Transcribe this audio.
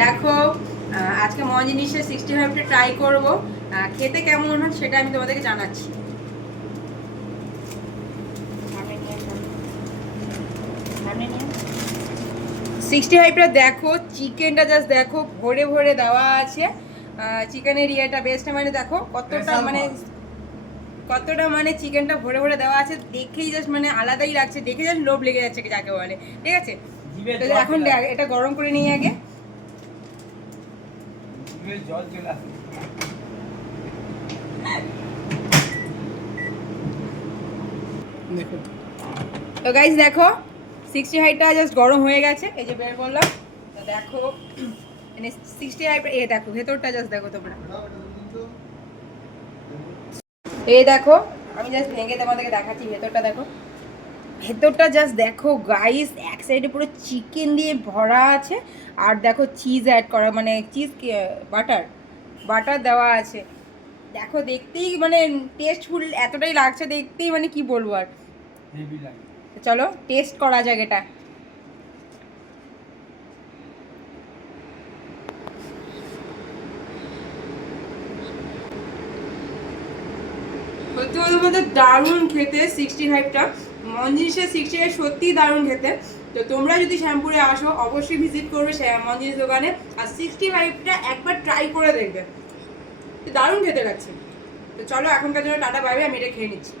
দেখো আজকে মন জিনিসের 65টা ট্রাই করব। খেতে কেমন হয় সেটা আমি তোমাদেরকে জানাচ্ছি। 65টা দেখো, চিকেনটা জাস্ট দেখো, ভরে ভরে দেওয়া আছে। চিকেনের ইয়েটা বেস্টটা মানে দেখো কতটা চিকেনটা ভরে ভরে দেওয়া আছে, দেখেই জাস্ট মানে আলাদাই লাগছে, দেখে জাস্ট লোভ লেগে যাচ্ছে যাকে বলে। ঠিক আছে, তো এখন এটা গরম করে নিই আগে। জল চলে আসে। দেখো তো গাইস, দেখো 65টা জাস্ট গরম হয়ে গেছে, এই যে বের করলাম। তো দেখো মানে 65 এ দেখো ভেতরটা জাস্ট দেখো তোমরা, এই দেখো আমি জাস্ট ভেঙে তোমাদেরকে দেখাচ্ছি ভেতরটা দেখো। ভেতরটা জাস্ট দেখো গাইস, এক সাইডে পুরো চিকেন দিয়ে ভরা আছে, আর দেখো চিজ অ্যাড করা, মানে চিজ বাটার বাটার দেওয়া আছে। দেখো দেখতেই মানে টেস্টফুল এতটাই লাগছে, দেখতেই মানে কি বলবো আর। হেভি লাগে। চলো টেস্ট করা যাক এটা। সত্যি কথা বলতে দারুণ খেতে 65টা। মঞ্জিনিসের 65 সত্যিই দারুণ খেতে। তো তোমরা যদি শ্যামপুরে আসো অবশ্যই ভিজিট করবে মঞ্জিনিস দোকানে, আর 65টা একবার ট্রাই করে দেখবে, দারুণ খেতে লাগছে। তো চলো এখনকার জন্য টাটা, বাইবে, আমি এটা খেয়ে নিচ্ছি।